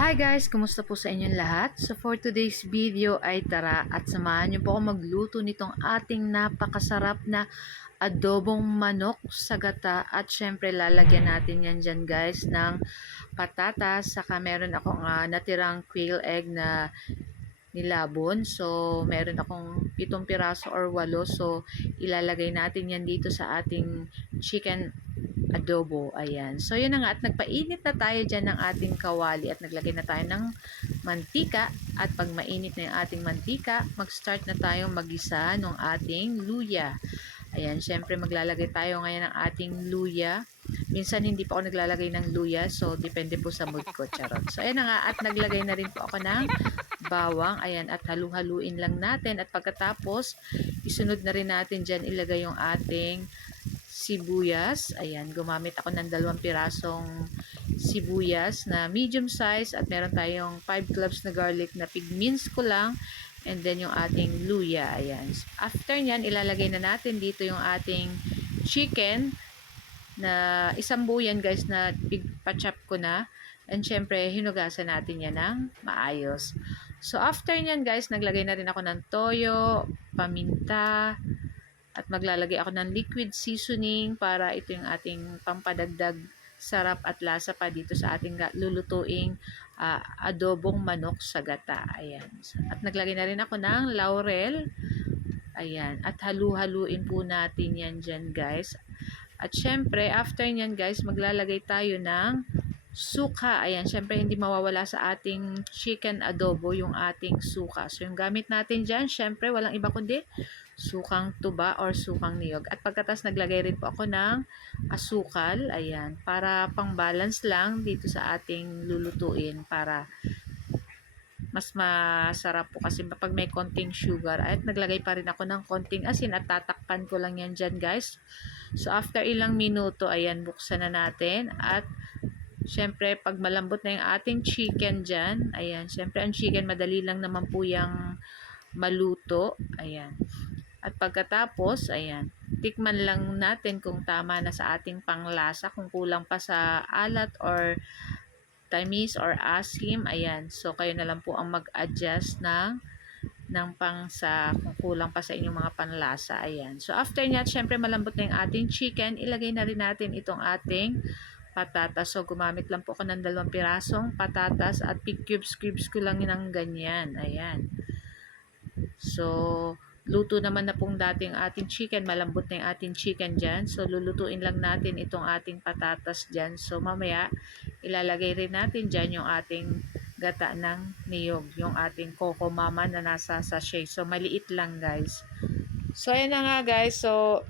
Hi guys! Kumusta po sa inyong lahat? So for today's video ay tara at samahan niyo po ako magluto nitong ating napakasarap na adobong manok sa gata at syempre lalagyan natin yan dyan guys ng patatas, saka meron akong natirang quail egg na nilabon. So meron akong 7 piraso or 8, so ilalagay natin yan dito sa ating chicken adobo. Ayan. So, yun na nga. At nagpainit na tayo dyan ng ating kawali at naglagay na tayo ng mantika. At pag mainit na yung ating mantika, mag-start na tayong magisa ng ating luya. Ayan. Syempre, maglalagay tayo ngayon ng ating luya. Minsan, hindi pa ako naglalagay ng luya. So, depende po sa mood ko. Charot. So, ayan na nga. At naglagay na rin po ako ng bawang. Ayan. At halu-haluin lang natin. At pagkatapos, isunod na rin natin dyan ilagay yung ating sibuyas. Ayan, gumamit ako ng 2 pirasong sibuyas na medium size at meron tayong 5 cloves na garlic na pigmince ko lang, and then yung ating luya. Ayan. After nyan, ilalagay na natin dito yung ating chicken na isang buo yan guys na pigpa-chop ko na, and syempre hinugasan natin yan ng maayos. So after nyan guys, naglagay na rin ako ng toyo, paminta, at maglalagay ako ng liquid seasoning para ito yung ating pampadagdag sarap at lasa pa dito sa ating lulutuing adobong manok sa gata. Ayan. At naglagay na rin ako ng laurel. Ayan. At halu-haluin po natin yan dyan guys. At syempre, after nyan guys, maglalagay tayo ng suka. Ayan, syempre hindi mawawala sa ating chicken adobo yung ating suka. So yung gamit natin dyan, syempre walang iba kundi sukang tuba or sukang niyog. At pagkatas naglagay rin po ako ng asukal. Ayan, para pang balance lang dito sa ating lulutuin para mas masarap po kasi pag may konting sugar. At naglagay pa rin ako ng konting asin at tatakpan ko lang yan dyan guys. So after ilang minuto, ayan, buksan na natin at syempre, pag malambot na yung ating chicken dyan, ayan, syempre, ang chicken, madali lang naman po yung maluto. Ayan. At pagkatapos, ayan, tikman lang natin kung tama na sa ating panglasa, kung kulang pa sa alat or tamis or asim. Ayan. So, kayo na lang po ang mag-adjust ng pangsa kung kulang pa sa inyong mga panlasa. Ayan. So, after niya, syempre, malambot na yung ating chicken, ilagay na rin natin itong ating patatas. So, gumamit lang po ako ng 2 pirasong patatas at cubes ko lang ng ganyan. Ayan. So, luto naman na pong dating ating chicken. Malambot na yung ating chicken dyan. So, lulutuin lang natin itong ating patatas dyan. So, mamaya, ilalagay rin natin dyan yung ating gata ng niyog. Yung ating Coco Mama na nasa sachet. So, maliit lang guys. So, ayan na nga guys. So,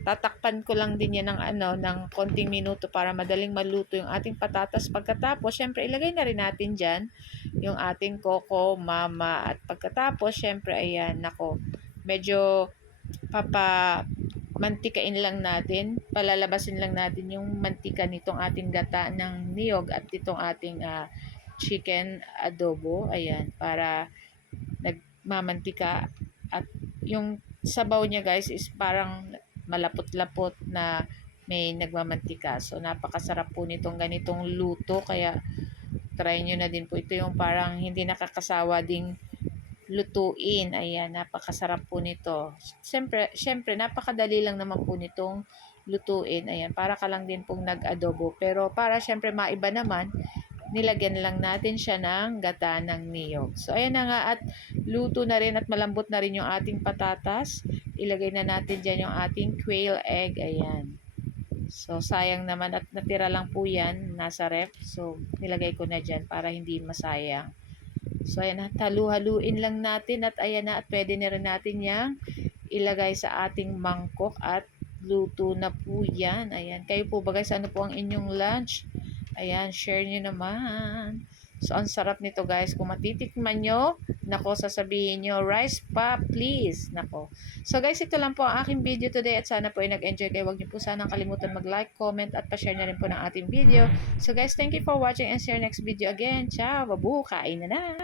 tatakpan ko lang din yan ng konting minuto para madaling maluto yung ating patatas. Pagkatapos, syempre, ilagay na rin natin dyan yung ating Coco Mama. At pagkatapos, syempre, ayan, nako, medyo mantikain lang natin, palalabasin lang natin yung mantika nitong ating gata ng niyog at itong ating chicken adobo. Ayan, para nagmamantika at yung sabaw niya guys is parang malapot-lapot na may nagmamantika. So, napakasarap po nitong ganitong luto. Kaya, try nyo na din po. Ito yung parang hindi nakakasawa ding lutuin. Ayan, napakasarap po nito. Siyempre, napakadali lang naman po nitong lutuin. Ayan, para ka lang din pong nag-adobo. Pero, para siyempre maiba naman, nilagyan lang natin siya ng gata ng niyog. So, ayan na nga at luto na rin at malambot na rin yung ating patatas. Ilagay na natin dyan yung ating quail egg. Ayan. So, sayang naman at natira lang po yan. Nasa ref. So, nilagay ko na dyan para hindi masayang. So, ayan na. Halu-haluin lang natin at ayan na. At pwede na rin natin yung ilagay sa ating mangkok at luto na po yan. Ayan. Kayo po ba guys, ano po ang inyong lunch? Ayan, share nyo naman. So, ang sarap nito guys. Kung matitikman nyo, nako, sasabihin nyo, rice pa, please. Nako. So guys, ito lang po ang aking video today at sana po ay nag-enjoy kayo. Huwag nyo po sanang kalimutan mag-like, comment at pa-share na rin po ng ating video. So guys, thank you for watching and see you next video again. Ciao, babu, kain na na!